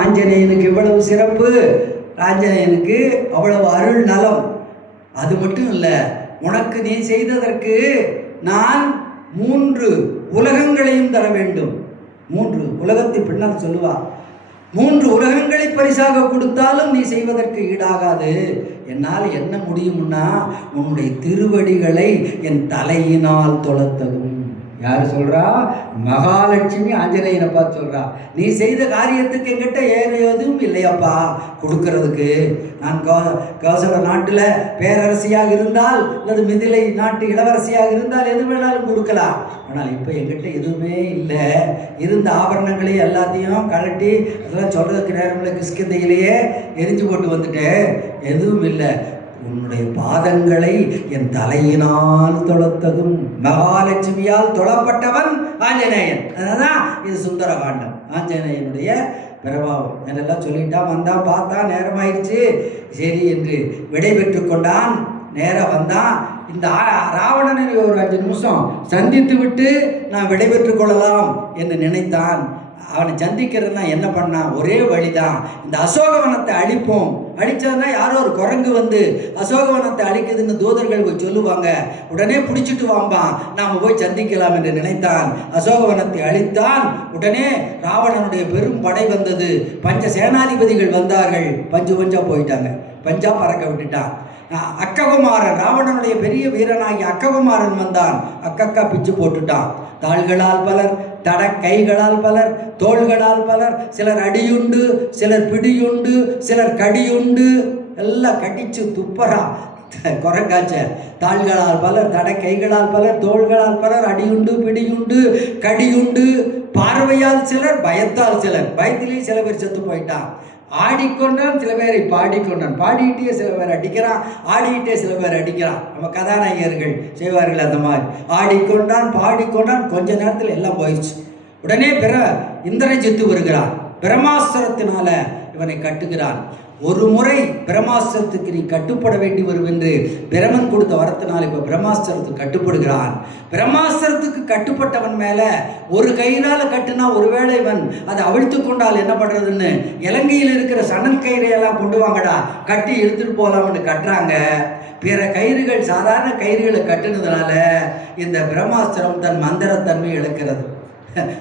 ஆஞ்சநேயனுக்கு இவ்வளவு சிறப்பு, ஆஞ்சநேயனுக்கு அவ்வளவு அருள் நலம். அது மட்டும் இல்லை, உனக்கு நீ செய்ததற்கு நான் 3 உலகங்களையும் தர வேண்டும். 3 உலகத்தை பின்னால் சொல்லுவா, 3 உலகங்களை பரிசாக கொடுத்தாலும் நீ செய்வதற்கு ஈடாகாது. என்னால் என்ன முடியும்னா உன்னுடைய திருவடிகளை என் தலையினால் தொழத்தகும். யார் சொல்றா? மகாலட்சுமி ஆஞ்சநேயனை பார்த்து சொல்றா. நீ செய்த காரியத்துக்கு என்கிட்ட எதுவும் இல்லையாப்பா கொடுக்கறதுக்கு. நான் கோசல நாட்டில் பேரரசியாக இருந்தால் அல்லது மிதிலை நாட்டு இளவரசியாக இருந்தால் எது வேணாலும் கொடுக்கலாம். ஆனால் இப்போ என்கிட்ட எதுவுமே இல்லை. இருந்த ஆபரணங்களை எல்லாத்தையும் கழட்டி அதெல்லாம் சொல்றதுக்கு நேரமில்லை, கிஷ்கிந்தையிலேயே எரிஞ்சு போட்டு வந்துட்டேன். எதுவும் இல்லை. உன்னுடைய பாதங்களை என் தலையினால் தொழத்தகும். மகாலட்சுமியால் தொழப்பட்டவன் ஆஞ்சநேயன். அதுதான் இது சுந்தரகாண்டம், ஆஞ்சநேயனுடைய பிரபாவம். என்னெல்லாம் சொல்லிட்டான். வந்தான், பார்த்தான், நேரமாயிடுச்சு, சரி என்று விடை பெற்று கொண்டான். நேரம் வந்தான். இந்த ராவணனை ஒரு 5 நிமிஷம் சந்தித்து விட்டு நான் விடை பெற்று கொள்ளலாம் என்று நினைத்தான். அவனை சந்திக்கிறதுனா என்ன பண்ணான்? ஒரே வழிதான், இந்த அசோகவனத்தை அழிப்போம். அழிச்சதுன்னா யாரோ ஒரு குரங்கு வந்து அசோகவனத்தை அழிக்குதுன்னு தூதர்கள் போய் சொல்லுவாங்க. உடனே பிடிச்சிட்டு வாம்பான், நாம் போய் சந்திக்கலாம் என்று நினைத்தான். அசோகவனத்தை அழித்தான். உடனே ராவணனுடைய பெரும் படை வந்தது. பஞ்ச சேனாதிபதிகள் வந்தார்கள். பஞ்சா போயிட்டாங்க. பஞ்சா பறக்க விட்டுட்டான். அக்ககுமாரன், ராவணனுடைய பெரிய வீரனாகி அக்ககுமாரன் வந்தான். அக்கக்கா பிச்சு போட்டுட்டான். தாள்களால் பலர், கைகளால் பலர், தோள்களால் பலர். சிலர் அடியுண்டு, சிலர் பிடியுண்டு, சிலர் கடியுண்டு. எல்லாம் கடிச்சு துப்பரா குரங்காச்ச. தாள்களால் பலர், கைகளால் பலர், தோள்களால் பலர், அடியுண்டு, பிடியுண்டு, கடியுண்டு. பார்வையால் சிலர், பயத்தால் சிலர். பயத்திலேயே சில பேர் செத்து போயிட்டான். ஆடிக்கொண்டான், சில பேரை பாடிக்கொண்டான். பாடிக்கிட்டே சில பேர் அடிக்கிறான், ஆடிக்கிட்டே சில பேர் அடிக்கிறான். நம்ம கதாநாயகர்கள் செய்வார்கள் அந்த மாதிரி. ஆடிக்கொண்டான், பாடிக்கொண்டான். கொஞ்ச நேரத்தில் எல்லாம் போயிடுச்சு. உடனே இந்திரஜித்து வருகிறான். பிரம்மாஸ்திரத்தினால இவனை கட்டுகிறான். ஒரு முறை பிரம்மாஸ்திரத்துக்கு நீ கட்டுப்பட வேண்டி வரும் என்று பிரமன் கொடுத்த வரத்தினால் இப்போ பிரம்மாஸ்திரத்துக்கு கட்டுப்படுகிறான். பிரம்மாஸ்திரத்துக்கு கட்டுப்பட்டவன் மேலே ஒரு கயிறால் கட்டுனா ஒருவேளை இவன் அதை அவிழ்த்து கொண்டால் என்ன பண்ணுறதுன்னு இலங்கையில் இருக்கிற சணல் கயிறையெல்லாம் கொண்டு வாங்கடா, கட்டி இழுத்துட்டு போகலாம்னு கட்டுறாங்க. பிற கயிறுகள், சாதாரண கயிறுகளை கட்டுனதுனால இந்த பிரம்மாஸ்திரம் தன் மந்திரத்தன்மை இழக்கிறது.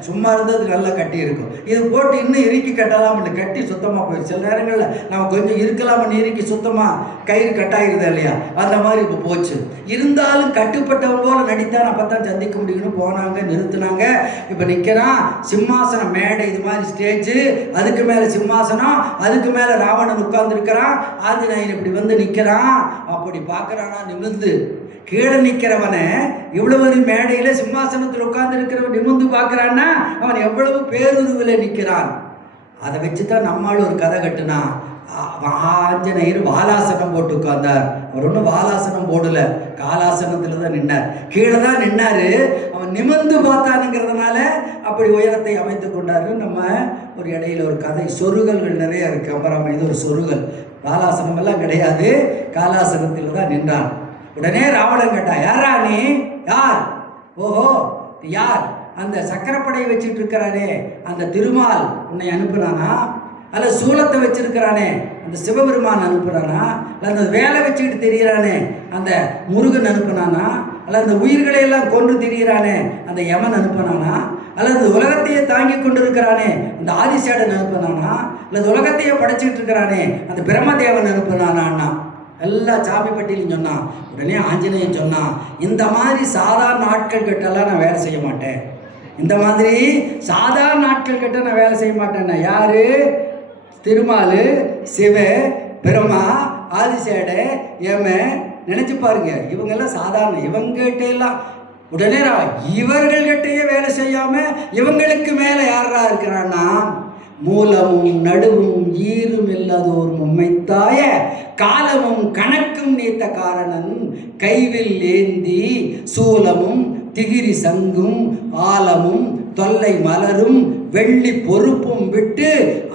சும்மா இருந்தது நல்லா கட்டி இருக்கும். இது போட்டு இன்னும் இறுக்கி கட்டலாம்னு கட்டி சுத்தமாக போயிடுச்சு. சில நேரங்களில் நம்ம கொஞ்சம் இருக்கலாம்னு இறுக்கி சுத்தமாக கயிறு கட்டாயிருது இல்லையா, அந்த மாதிரி இப்போ போச்சு. இருந்தாலும் கட்டுப்பட்டவன் போல நடித்தான். அப்போ தான் சந்திக்க முடியும்னு போனாங்க, நிறுத்தினாங்க. இப்போ நிற்கிறான். சிம்மாசனம் மேடை, இது மாதிரி ஸ்டேஜு, அதுக்கு மேலே சிம்மாசனம், அதுக்கு மேலே ராவணன் உட்கார்ந்துருக்கிறான். ஆஞ்சநேயன் இப்படி வந்து நிற்கிறான். அப்படி பார்க்குறானா நிமிர்ந்து. கீழே நிற்கிறவனை இவ்வளவு மேடையில் சிம்மாசனத்தில் உட்கார்ந்து இருக்கிறவன் நிமிர்ந்து பார்க்குறான்னா அவன் எவ்வளவு பேருருவில் நிற்கிறான். அதை வச்சு தான் நம்மால் ஒரு கதை கட்டுனா. ஆஞ்சநேயர் வாலாசனம் போட்டு உட்கார்ந்தார். அவர் ஒன்றும் வாலாசனம் போடலை, காலாசனத்தில் தான் நின்னார். கீழே தான் நின்னார். அவன் நிமிர்ந்து பார்த்தானுங்கிறதுனால அப்படி உயரத்தை அமைத்து கொண்டாரு. நம்ம ஒரு இடையில ஒரு கதை, சொருகல்கள் நிறைய இருக்குது. அப்புறம் இது ஒரு சொருகல். வாலாசனம் எல்லாம் கிடையாது, காலாசனத்தில் தான் நின்றான். உடனே ராவணன் கேட்டா, யாரா நீ? யார்? ஓஹோ, யார்? அந்த சக்கரப்படையை வச்சுட்டு இருக்கிறானே அந்த திருமால் உன்னை அனுப்புனானா? அல்ல சூலத்தை வச்சிருக்கிறானே அந்த சிவபெருமான் அனுப்புனானா? அல்ல அந்த வேலை வச்சுக்கிட்டு தெரிகிறானே அந்த முருகன் அனுப்புனானா? அல்ல அந்த உயிர்களை எல்லாம் கொன்று திரிகிறானே அந்த யமன் அனுப்புனானா? அல்லது உலகத்தையே தாங்கி கொண்டிருக்கிறானே அந்த ஆதிசேடன் அனுப்புனானா? அல்லது உலகத்தையே படைச்சிட்டு இருக்கிறானே அந்த பிரம்மதேவன் அனுப்புனானா? எல்லா சாமி பட்டியலும் சொன்னான். உடனே ஆஞ்சநேயன் சொன்னான், இந்த மாதிரி சாதாரண ஆட்கள் கிட்டலாம் நான் வேலை செய்ய மாட்டேன். இந்த மாதிரி சாதாரண ஆட்கள் கிட்ட நான் வேலை செய்ய மாட்டேன்னா யாரு? திருமால், சிவ, பிரம்மா, ஆதிசேட, யம. நினைச்சு பாருங்க, இவங்கெல்லாம் சாதாரண. இவங்ககிட்ட எல்லாம் உடனே இவர்கள்கிட்டயே வேலை செய்யாம இவங்களுக்கு மேல யாரா இருக்கிறான்னா மூலமும் நடுவும் ஈரும் இல்லாதோர் மும்மைத்தாய காலமும் கணக்கும் நீத்த காரணன் கைவில் ஏந்தி சூலமும் திகிரி சங்கும் ஆலமும் தொல்லை மலரும் வெள்ளி பொறுப்பும் விட்டு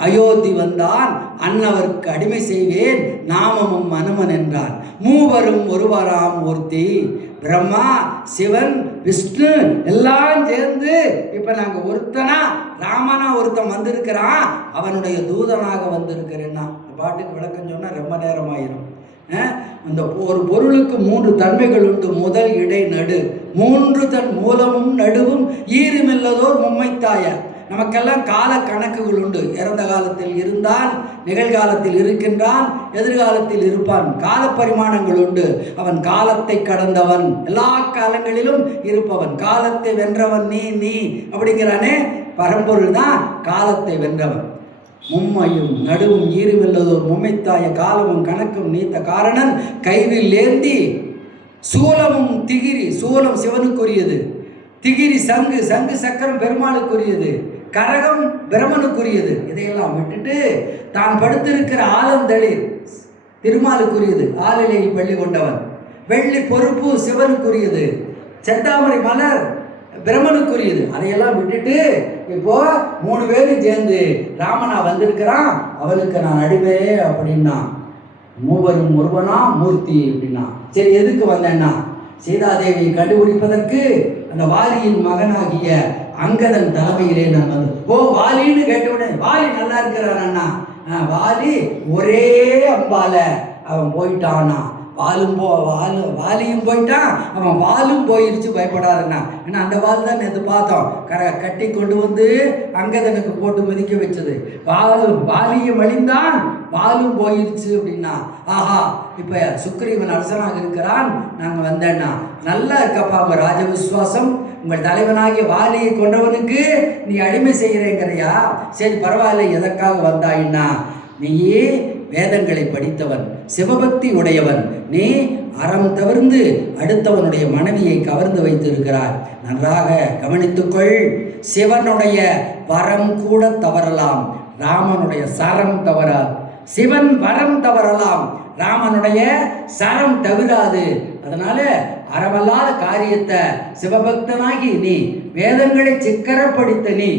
அயோத்தி வந்தான். அன்னவருக்கு அடிமை செய்வேன் நாமமும் மனுமன் என்றான். மூவரும் ஒருவராம் ஒருத்தி. பிரம்மா, சிவன், விஷ்ணு எல்லாம் சேர்ந்து இப்போ நாங்கள் ஒருத்தனா ராமனா ஒருத்தன் வந்திருக்கிறான், அவனுடைய தூதனாக வந்திருக்கிறேன்னா. இந்த பாட்டுக்கு விளக்கம் சொன்னால் ரொம்ப நேரம் ஆயிரும். இந்த ஒரு பொருளுக்கு 3 தன்மைகள் உண்டு, முதல் இடை நடு. 3 தன் மூலமும் நடுவும் ஈருமில்லதோர் மும்மைத்தாய. நமக்கெல்லாம் கால கணக்குகள் உண்டு. இறந்த காலத்தில் இருந்தான், நிகழ்காலத்தில் இருக்கின்றான், எதிர்காலத்தில் இருப்பான். கால பரிமாணங்கள் உண்டு. அவன் காலத்தை கடந்தவன், எல்லா காலங்களிலும் இருப்பவன். காலத்தை வென்றவன் நீ அப்படிங்கிறானே, பரம்பொருள் தான் காலத்தை வென்றவன். மும்மையும் நடுவும் ஈருமில்லதோர் மும்மைத்தாய காலமும் கணக்கும் நீத்த காரணன் கைவில் ஏந்தி சூலமும் திகிரி. சூலம் சிவனுக்குரியது, திகிரி சங்கு சக்கரம் பெருமாளுக்குரியது, கரகம் பிரமனுக்குரியது. இதையெல்லாம் விட்டுட்டு தான் படுத்திருக்கிற ஆலந்தளிர் திருமாலுக்குரியது, ஆலிலையில் பள்ளி கொண்டவன். வெள்ளி பொறுப்பு சிவனுக்குரியது, செந்தாமரை மலர் பிரமனுக்குரியது. அதையெல்லாம் விட்டுட்டு இப்போ 3 பேரும் சேர்ந்து ராமனா வந்திருக்கிறான், அவனுக்கு நான் அடிமை அப்படின்னா. மூவரும் ஒருவனா மூர்த்தி அப்படின்னா. சரி, எதுக்கு வந்தேன்னா சீதாதேவியை கண்டுபிடிப்பதற்கு அந்த வாலியின் மகனாகிய அங்கதன் தலைமையிலே நான் வந்து. வாலின்னு கேட்டவுடனே வாலி நல்லா இருக்கிறான் அண்ணா. வாலி ஒரே அம்பால அவன் போயிட்டானா. வாலியும் போயிட்டான், அவன் வாலும் போயிருச்சு, பயப்படாதுன்னா. ஏன்னா அந்த வால் தான் நேற்று பார்த்தோம், கட்டி கொண்டு வந்து அங்கதனுக்கு போட்டு மிதிக்க வச்சது. வாலியும் அழிந்தான், வாலும் போயிருச்சு அப்படின்னா. ஆஹா, இப்போ சுக்ரீவன் அரசனாக இருக்கிறான், நாங்கள் வந்தேன்னா. நல்லா இருக்கப்பா உங்கள் ராஜ விசுவாசம். உங்கள் தலைவனாகிய வாலியை கொண்டவனுக்கு நீ அடிமை செய்கிறேங்கிறையா? சரி பரவாயில்ல, எதற்காக வந்தாயின்னா, நீயே வேதங்களை படித்தவன், சிவபக்தி உடையவன். நீ அறம் தவிர்ந்து அடுத்தவனுடைய மனைவியை கவர்ந்து வைத்திருக்கிறார். நன்றாக கவனித்துக்கொள். சிவனுடைய வரம் கூட தவறலாம், ராமனுடைய சரம் தவறாது. சிவன் வரம் தவறலாம், ராமனுடைய சரம் தவிராது. அதனால அறமல்லாத காரியத்தை சிவபக்தனாகி நீ வேதங்களை சிக்கரப்படுத்த நீ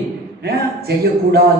செய்யக்கூடாது.